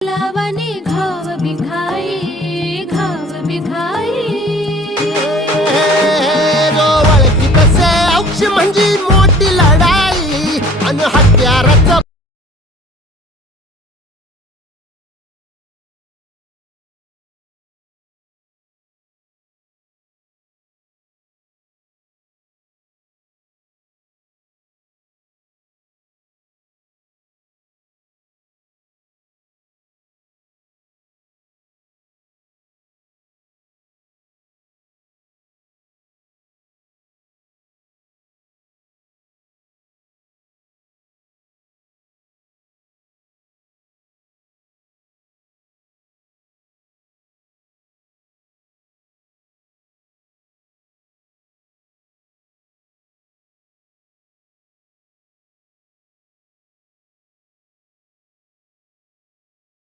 लावणी घाव बिखाई घाव बिखाई. जो ओळखी तसे औक्ष म्हणजे मोठी लढाई आणि हत्याराचं